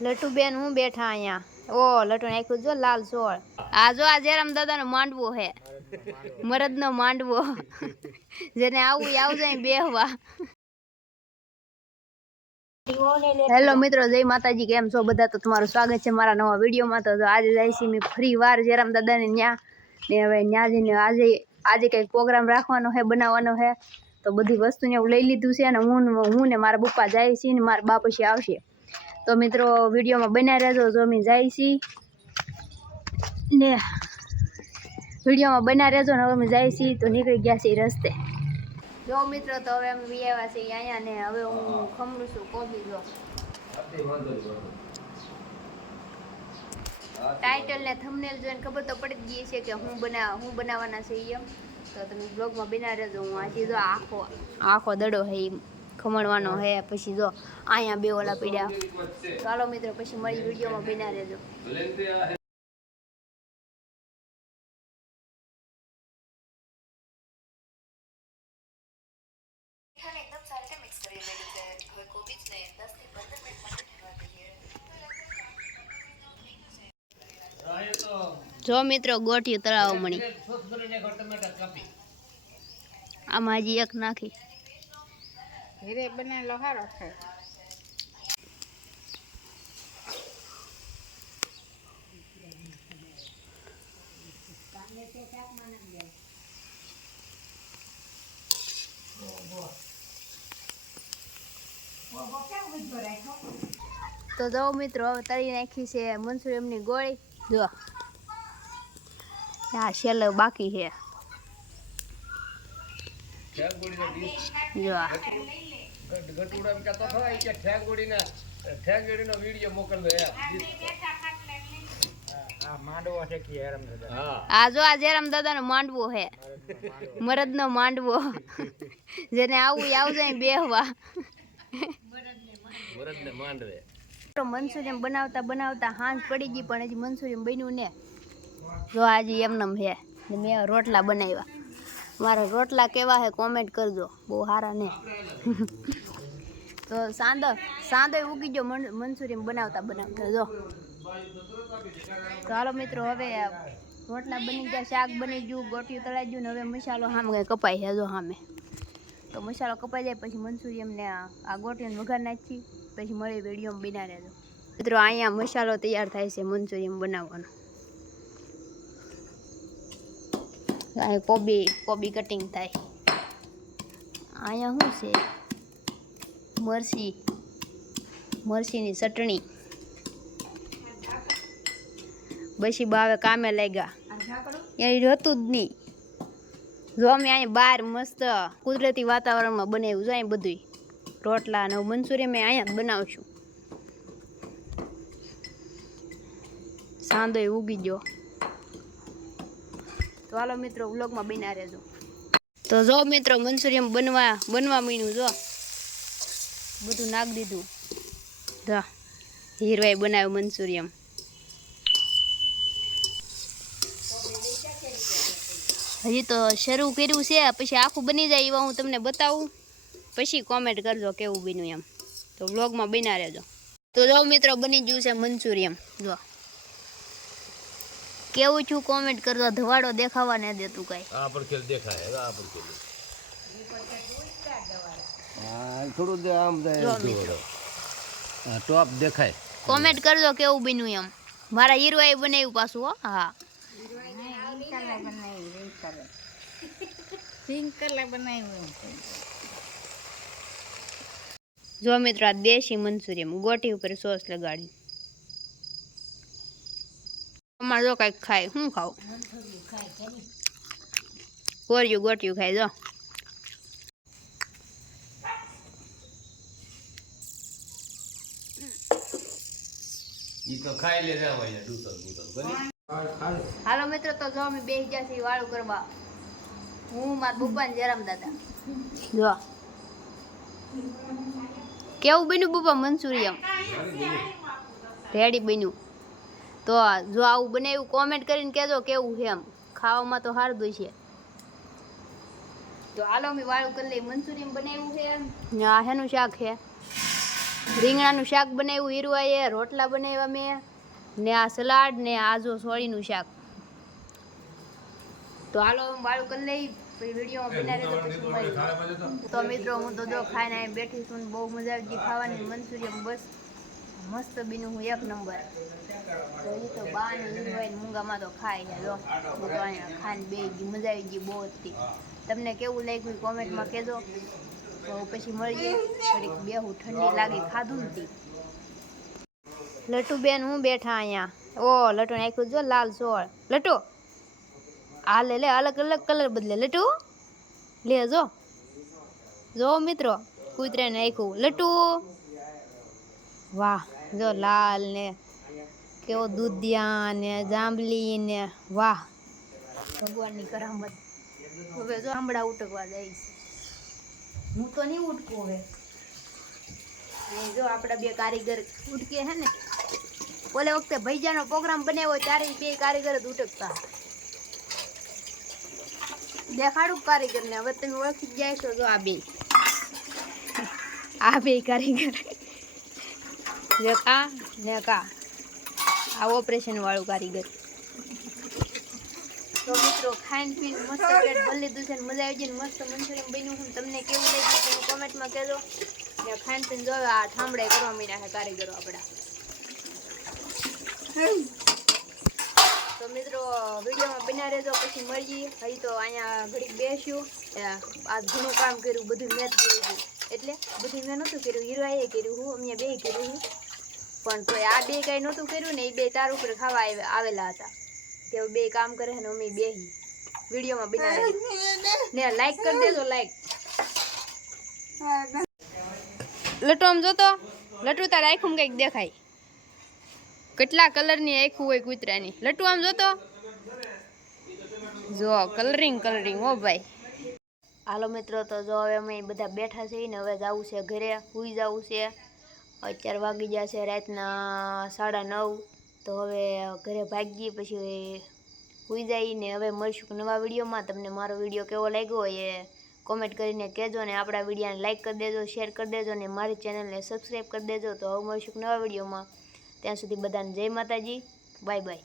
લટુ બેન હું બેઠા અહીંયા ઓ લટુ નાખ્યું જો લાલ સોળ આ જો આ જેરામ દાદાનો માંડવો હે મરદનો માંડવો જેને આવું આવજે બેહવા હેલો મિત્રો જય માતાજી કેમ છો બધા તો તમારું સ્વાગત છે મારા નવા વિડીયોમાં તો આજે જાય છે મેં ફરી વાર જેરામ દાદાને ન્યા ને હવે ન્યા જઈને આજે કંઈક પ્રોગ્રામ રાખવાનો છે બનાવવાનો છે તો બધી વસ્તુને હું લઈ લીધું છે અને હું ને મારા પપ્પા જાય છે ને મારા બા પછી આવશે તો મિત્રો વિડીયોમાં બન્યા રહેજો જો અમે જાય છીએ ને વિડીયોમાં બન્યા રહેજો ને હવે અમે જાય છીએ તો નીકળી ગયા છીએ રસ્તે જો મિત્રો તો હવે અમે આવ્યા છીએ અહીંયા ને હવે હું ખમરું છું કોબી જો ટાઇટલ ને થંબનેલ જોઈને ખબર તો પડી જ ગઈ છે કે હું બનાવવાના છે એમ તો તમે બ્લોગમાં બન્યા રહેજો હું આજે જો આખો દડો હે ખમણવાનો હે પછી જો અહીંયા બે ઓલા પીડ્યા ચાલો મિત્રો પછી મળી વિડીયોમાં બન્યા રહેજો एकदम सारे का मिक्स કરી લેવું છે હવે કોબીજ ને 10 થી 15 મિનિટ માટે ઠરવા દઈએ જો મિત્રો ગોઠિયું તળાવ મણી આમાં હજી એક નાખી હીરે બનાવેલો હારો છે તો જો મિત્રો હવે તળી નાખી છે મંચુરિયમની ગોળી જો આ છેલ્લે બાકી છે જો આ જો આ જેરામ દાદાનો માંડવો હે મરદનો માંડવો જેને આવું આવજે બેહવા મંચુરિયમ બનાવતા હાંજ પડી ગઈ પણ હજી મંચુરિયમ બન્યું ને જો આજે એમનેમ હે મેં રોટલા બનાવ્યા મારા રોટલા કેવા હે કોમેન્ટ કરજો બહુ સારા ને તો સાંદો ઉગી ગયો મંચુરિયમ બનાવતા જો તો હાલો મિત્રો હવે રોટલા બની ગયા શાક બની ગયું ગોઠિયું તળાઈ ગયું ને હવે મસાલો સામે કંઈ કપાઈ છે જો સામે તો મસાલો કપાઈ જાય પછી મંચુરિયમને આ ગોઠિયાને વઘાર નાખી પછી મળી વિડીયોમાં બના રહેજો મિત્રો અહીંયા મસાલો તૈયાર થાય છે મંચુરિયમ બનાવવાનો અહીં કોબી કટિંગ થાય અહીંયા શું છે મરચીની ચટણી પછી બાવે કામે લાગ્યા એ હતું જ નહીં જો અમે અહીંયા બહાર મસ્ત કુદરતી વાતાવરણમાં બનાવ્યું જો અહીં બધું રોટલા અને મંચુરિયમ અહીંયા જ બનાવશું સાંદો ઉગી ગયો તો હાલો મિત્રો વ્લોગમાં બન્યા રહેજો તો જો મિત્રો મંચુરિયમ બનવા મીણું જો બધું નાખ દીધું જો હીરવાઈ બનાવ્યું મંચુરિયમ હજી તો શરૂ કર્યું છે પછી આખું બની જાય એવા હું તમને બતાવું પછી કોમેન્ટ કરજો કેવું બન્યું એમ તો વ્લોગમાં બન્યા રહેજો તો જો મિત્રો બની ગયું છે મંચુરિયમ જો કેવું છું કોમેન્ટ કરજો ધવાડો દેખાવા ન દેતું કાંઈ આ પર ખેલ દેખાય આ પર ખેલ હા થોડું આમ જાય ટોપ દેખાય કોમેન્ટ કરજો કેવું બન્યું એમ મારા હીરોએ બનાવ્યું પાછું હો હા જો મિત્રો આ દેશી મંચુરિયમ ગોટી ઉપર સોસ લગાડી અમારે જો કઈક ખાય શું ખાવ ગોટિયું ખાય જો ઈ તો ખાઈ લે જાવાય દૂતર હાલો મિત્રો તો જો અમે બેસી ગયા છીએ વાળું કરવા હું મારા પપ્પા ને જેરામ દાદા જો કેવું બન્યું પપ્પા મંચુરિયમ રેડી બન્યું તો જો આવું બનાવ્યું કોમેન્ટ કરીને કહેજો કેવું છે એમ ખાવામાં તો સારું છે તો હાલો અમે વાળું કરી લઈએ મંચુરિયમ બનાવ્યું છે આ શેનું શાક છે રીંગણાનું શાક બનાવ્યું હીરવાએ, રોટલા બનાવ્યા મેં, ને આ સલાડ ને આ જો સોળીનું શાક. તો હાલો વાળું કરી લઈ, પછી વિડીયોમાં બના રહેજો, પછી મળી. તો મિત્રો હું તો જો ખાઈને અહીં બેઠી છું, બહુ મજા આવી ગઈ ખાવાની. મંચુરિયન બસ મસ્ત બીનું હું એક નંબર. તો એ તો બા ને હીરવાઈ મૂંગામાં તો ખાઈ છે જો. હું તો અહીંયા ખાઈને બે ગઈ, મજા આવી ગઈ બહુ હતી. તમને કેવું લાગ્યું કોમેન્ટમાં કહેજો. તો પછી મળીએ થોડીક બેહું, ઠંડી લાગી ખાધું નથી. લટુ બેન હું બેઠા અહીંયા. ઓ લટુ નાખ્યું જો લાલ સોળ. લટુ આ લે લે, અલગ અલગ કલર બદલે. લટુ લે જો જો મિત્રો, કૂતરાને નાખ્યું લટુ. વાહ જો લાલ ને કેવો દૂધિયા ને જાંબલી ને, વાહ ભગવાનની કરામત. હવે જો આંબળા ઉટકવા જઈશ. હું તો નહીં ઉઠકું હવે. અહીં જો આપણા બે કારીગર ઉઠકે હે ને. ઓલે વખતે ભૈજાનો પ્રોગ્રામ બનાવ્યો ત્યારે બે કારીગર જ ઉટકતા. દેખાડું કારીગર ને, હવે તમે ઓળખી જાય છો. જો આ બે કારીગર જો કા ને કા, આ ઓપરેશન વાળું કારીગર. તો મિત્રો ખાઈને પીને મસ્ત પેટ ભરી લીધું છે, મજા આવી ગઈ. મસ્ત મંચુરિયન બન્યું છે. તમને કેવું લાગ્યું તમે કોમેન્ટમાં કહેજો. ને ખાઈને પીને જો આ ઠામડા કરવા માંડ્યા છે કારીગરો આપણા. તો મિત્રો વિડીયોમાં બના રહેજો, પછી મળીએ. હજી તો અહીંયા ઘડીક બેસ્યું. આ ઘણું કામ કર્યું, બધું મેં જ કર્યું હતું. એટલે બધું મેં નહોતું કર્યું, હીરવાએ કર્યું, હું અમે બે કર્યું હું. પણ તો આ બે કાંઈ નહોતું કર્યું ને, એ બે તાર ઉપર ખાવા આવેલા હતા. કે બે કામ કરે ને અમે બેહી. વિડીયોમાં બના રહેજો ને, લાઈક કરી દેજો, લાઈક. લટુ આમ જોતો, લટુ તારે આખું કંઈક દેખાય. કેટલા કલરની આખું હોય કૂતરાની. લટુ આમ જોતો, જો કલરિંગ હો ભાઈ. હાલો મિત્રો, તો જો હવે અમે બધા બેઠા છીએ ને, હવે જવું છે ઘરે, સૂઈ જવું છે. અત્યારે વાગી જશે રાતના 9:30. તો હવે ઘરે ભાગીએ, પછી સૂઈ જઈને હવે મળશું નવા વિડીયોમાં. તમને મારો વિડીયો કેવો લાગ્યો એ કોમેન્ટ કરીને કહેજો, ને આપણા વિડીયોને લાઈક કરી દેજો, શેર કરી દેજો, ને મારી ચેનલને સબસ્ક્રાઈબ કરી દેજો. તો હવે મળશું નવા વિડીયોમાં. ત્યાં સુધી બધાને જય માતાજી, બાય બાય.